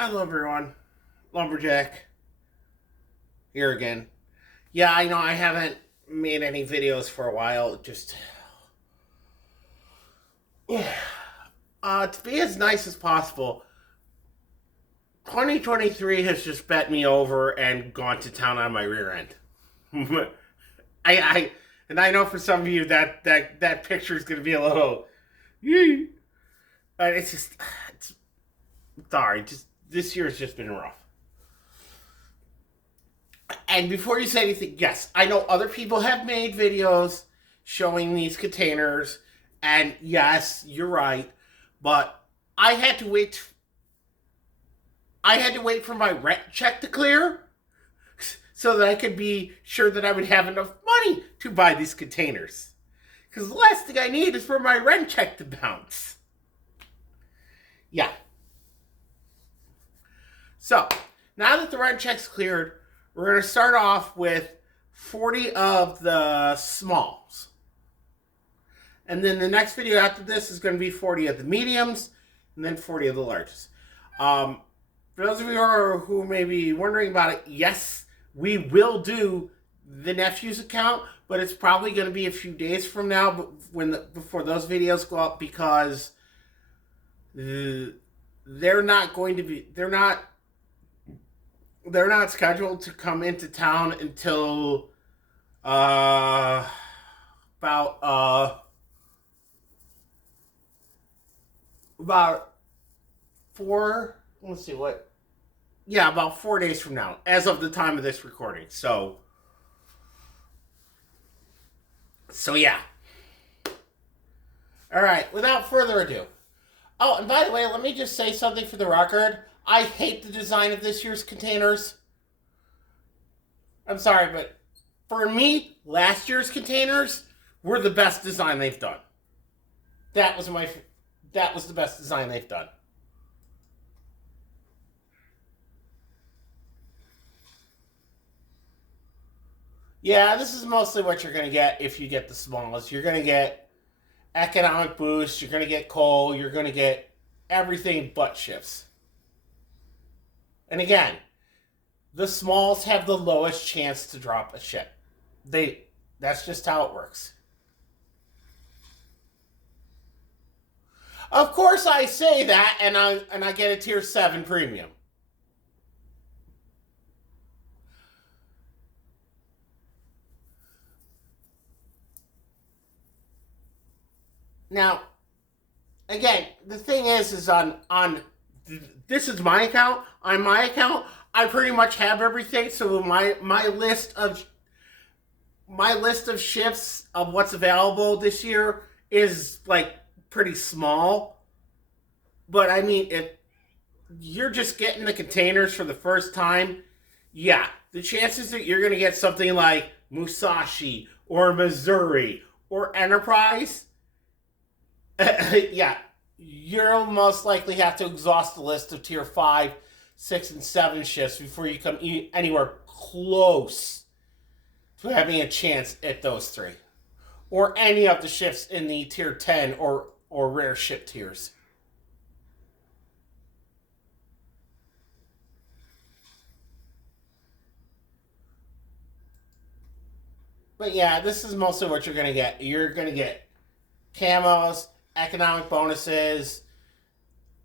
Hello, everyone. Lumberjack here again. Yeah, I know I haven't made any videos for a while. Just to be as nice as possible. 2023 has just bet me over and gone to town on my rear end. I and I know for some of you that picture is going to be a little, but it's sorry. Just this year has just been rough. And before you say anything, yes, I know other people have made videos showing these containers, and yes, you're right, but I had to wait. I had to wait for my rent check to clear so that I could be sure that I would have enough money to buy these containers. Because the last thing I need is for my rent check to bounce. Yeah. So now that the rent check's cleared, we're going to start off with 40 of the smalls. And then the next video after this is going to be 40 of the mediums, and then 40 of the larges. For those of you who may be wondering about it, yes, we will do the nephew's account, but it's probably going to be a few days from now before those videos go up, because they're not scheduled to come into town until about four. Let's see what. Yeah, about 4 days from now, as of the time of this recording. So yeah. All right. Without further ado. Oh, and by the way, let me just say something for the record. I hate the design of this year's containers. I'm sorry, but for me, last year's containers were the best design they've done. That was the best design they've done. Yeah, this is mostly what you're going to get if you get the smallest. You're going to get economic boost, you're going to get coal, you're going to get everything but shifts. And again, the smalls have the lowest chance to drop a ship. That's just how it works. Of course I say that, and I get a tier 7 premium. Now, again, the thing is on this is my account. On my account, I pretty much have everything. So my list of ships of what's available this year is like pretty small. But I mean, if you're just getting the containers for the first time, yeah, the chances that you're going to get something like Musashi or Missouri or Enterprise, yeah, you'll most likely have to exhaust the list of tier 5, 6, and 7 ships before you come anywhere close to having a chance at those 3. Or any of the ships in the tier 10 or rare ship tiers. But yeah, this is mostly what you're going to get. You're going to get camos, economic bonuses,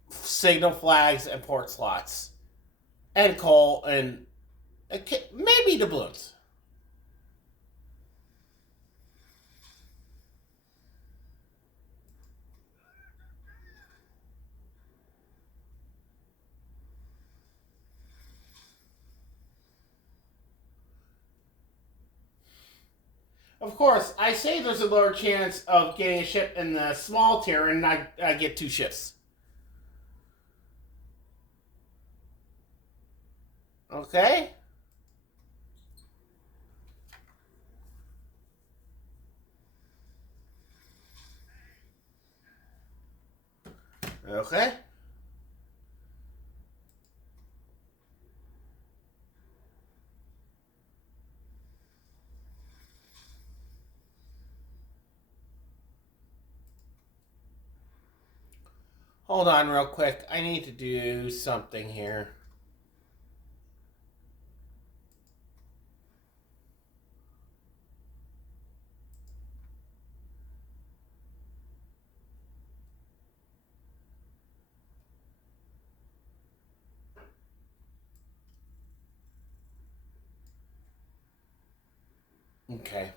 signal flags, and port slots. And coal, and maybe doubloons. Of course, I say there's a lower chance of getting a ship in the small tier, and I get 2 ships. Okay? Okay? Hold on real quick. I need to do something here. Okay.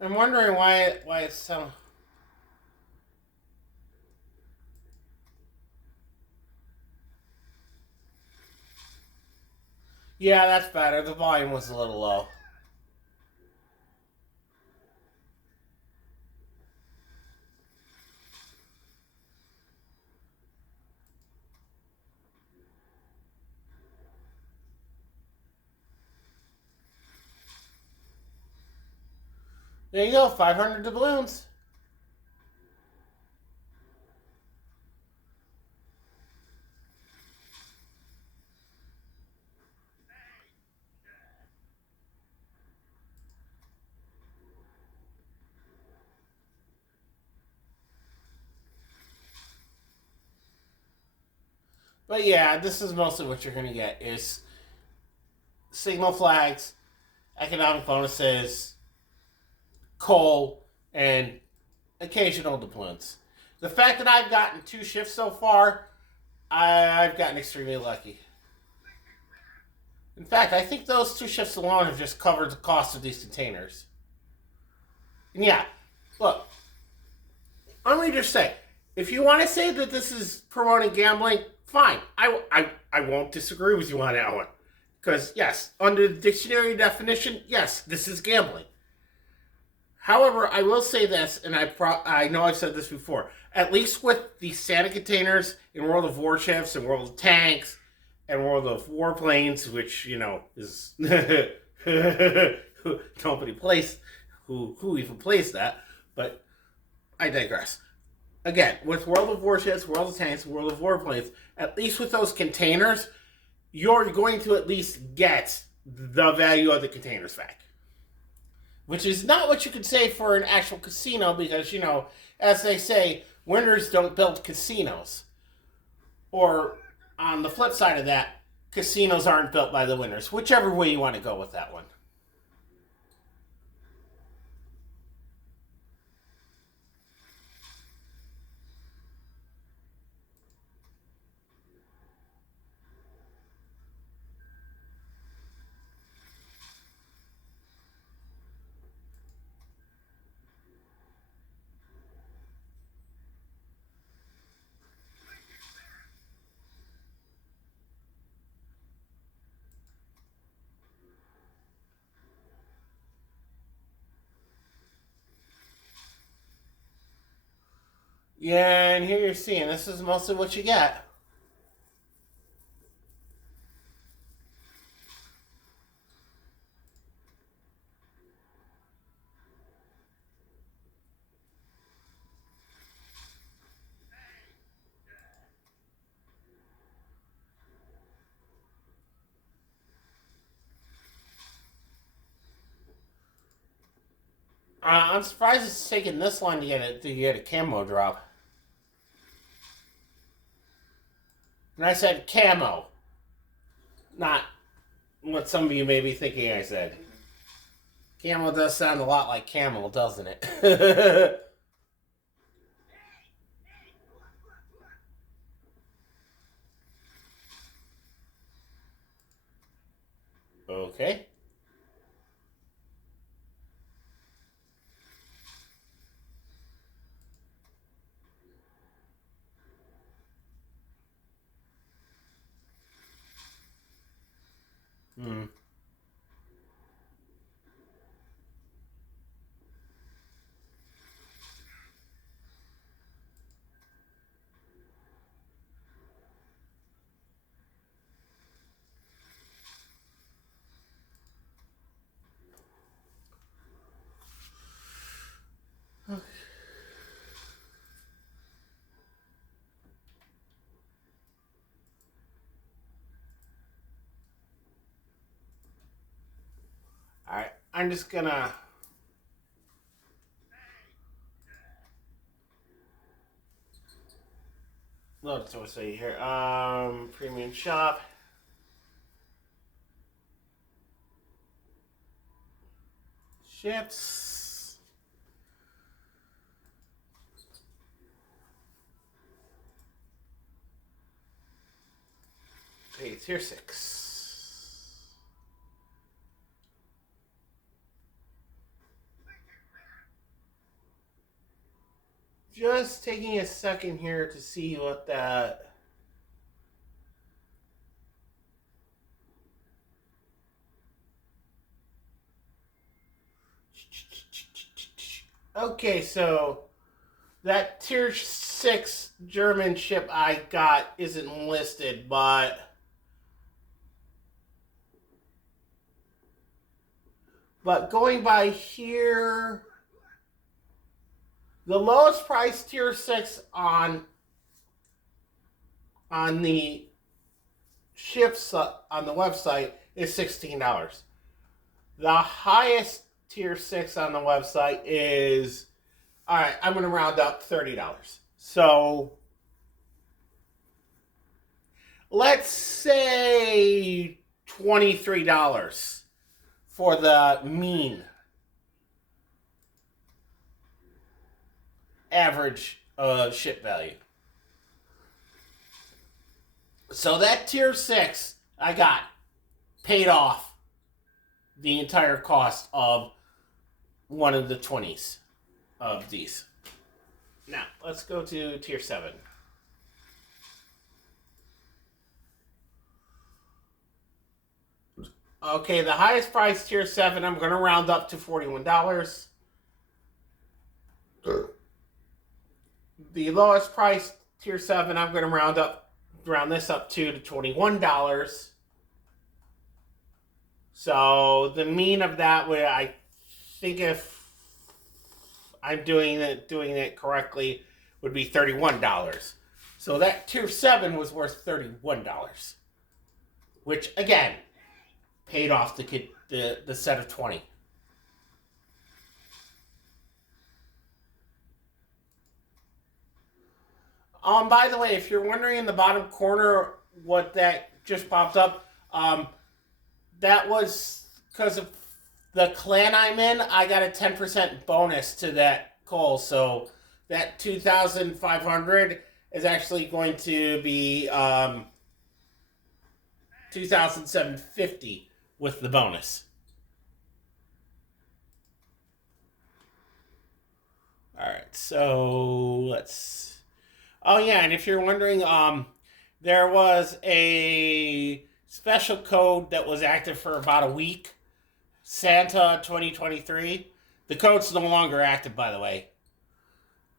I'm wondering why it's so... Yeah, that's better. The volume was a little low. There you go, 500 doubloons. But yeah, this is mostly what you're going to get is signal flags, economic bonuses, coal, and occasional doubloons. The fact that I've gotten 2 shifts so far, I've gotten extremely lucky. In fact, I think those 2 shifts alone have just covered the cost of these containers. And yeah, look, let me just say, if you want to say that this is promoting gambling, fine. I won't disagree with you on that one. Because, yes, under the dictionary definition, yes, this is gambling. However, I will say this, and I know I've said this before, at least with the Santa containers in World of Warships and World of Tanks and World of Warplanes, which, you know, is... nobody plays... Who even plays that? But I digress. Again, with World of Warships, World of Tanks, World of Warplanes, at least with those containers, you're going to at least get the value of the containers back. Which is not what you could say for an actual casino because, you know, as they say, winners don't build casinos. Or, on the flip side of that, casinos aren't built by the winners. Whichever way you want to go with that one. Yeah, and here you're seeing, this is mostly what you get. I'm surprised it's taking this long to get a camo drop. And I said camo, not what some of you may be thinking I said. Camo does sound a lot like camel, doesn't it? Okay. Hmm. Alright, I'm just gonna... let's see here. Premium shop. Ships. Okay, tier 6. Just taking a second here to see what that... Okay, so that tier 6 German ship I got isn't listed, but going by here, the lowest price tier 6 on the ships on the website is $16. The highest tier 6 on the website is, all right, I'm going to round up $30. So let's say $23 for the mean average ship value. So that tier 6 I got paid off the entire cost of one of the 20s of these. Now, let's go to tier 7. Okay, the highest price tier 7, I'm going to round up to $41. The lowest price tier 7, I'm going to round this up to $21. So the mean of that way, I think if I'm doing it correctly, would be $31. So that tier 7 was worth $31, which again paid off the set of 20. By the way, if you're wondering in the bottom corner what that just popped up, that was because of the clan I'm in. I got a 10% bonus to that coal, so that 2,500 is actually going to be 2,750 with the bonus. All right, so let's. Oh yeah, and if you're wondering, there was a special code that was active for about a week, Santa 2023. The code's no longer active, by the way.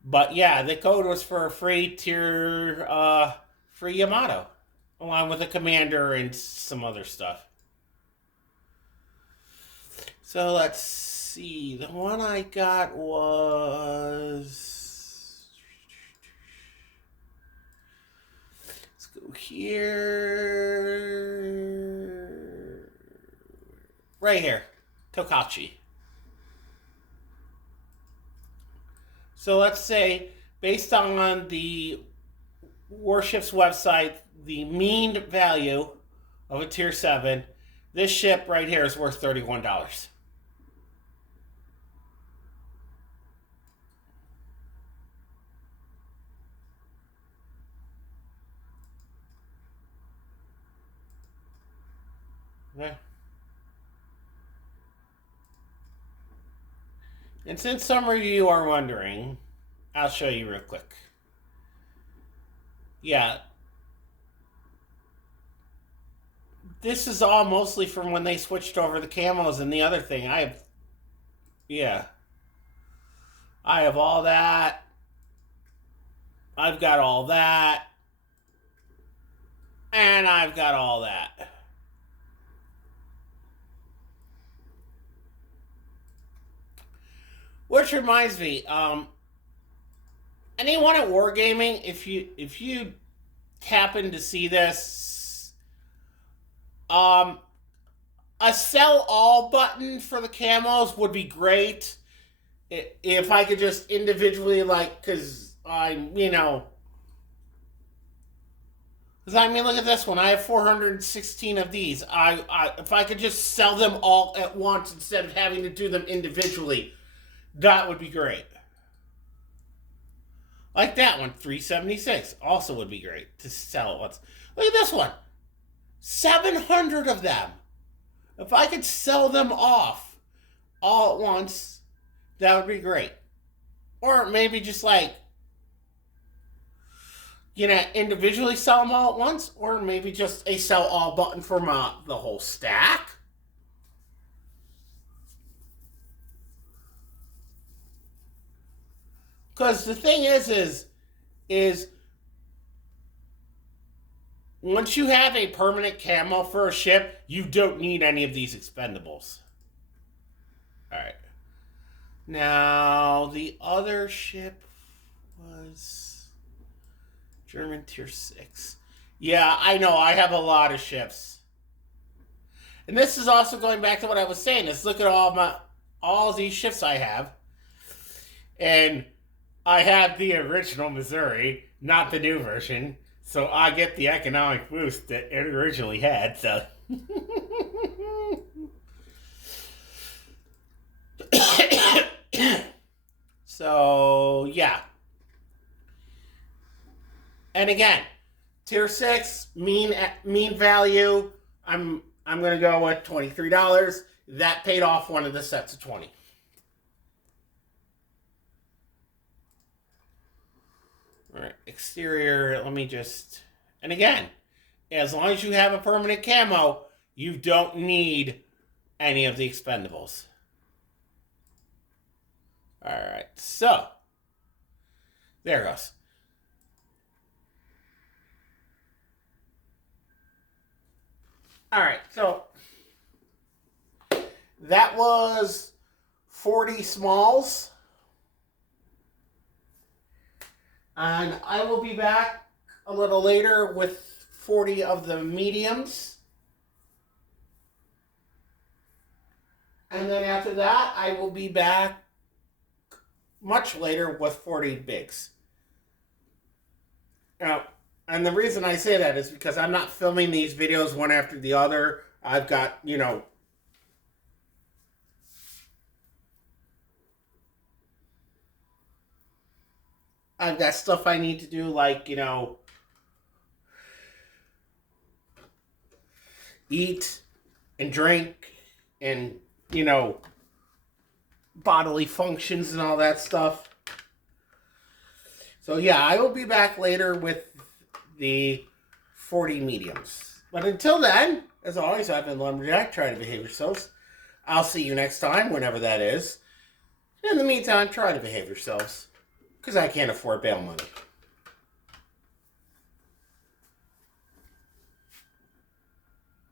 But yeah, the code was for a free tier, free Yamato, along with a commander and some other stuff. So let's see. The one I got was... here, right here, Tokachi. So let's say, based on the warship's website, the mean value of a tier 7, this ship right here is worth $31. Yeah. And since some of you are wondering, I'll show you real quick. Yeah. This is all mostly from when they switched over the camos and the other thing. I have all that. I've got all that. And I've got all that. Which reminds me, anyone at Wargaming, if you happen to see this, a sell all button for the camos would be great. If I could just individually, like, because I'm, Because, I mean, look at this one. I have 416 of these. If I could just sell them all at once instead of having to do them individually, that would be great. Like that one, 376. Also would be great to sell at once. Look at this one. 700 of them. If I could sell them off all at once, that would be great. Or maybe just like, individually sell them all at once, or maybe just a sell all button for the whole stack. Because the thing is once you have a permanent camo for a ship, you don't need any of these expendables. All right. Now, the other ship was German Tier 6. Yeah, I know. I have a lot of ships. And this is also going back to what I was saying. Is look at all of these ships I have. And I have the original Missouri, not the new version. So I get the economic boost that it originally had. So... So, yeah. And again, tier 6, mean value, I'm going to go with $23. That paid off one of the sets of 20. All right, exterior, let me just... And again, as long as you have a permanent camo, you don't need any of the expendables. All right, so there it goes. All right, so that was 40 smalls. And I will be back a little later with 40 of the mediums. And then after that, I will be back much later with 40 bigs. Now, and the reason I say that is because I'm not filming these videos one after the other. I've got, I've got stuff I need to do, like, eat and drink and, bodily functions and all that stuff. So yeah, I will be back later with the 40 mediums. But until then, as always, I've been Lumberjack. Try to behave yourselves. I'll see you next time, whenever that is. In the meantime, try to behave yourselves, because I can't afford bail money.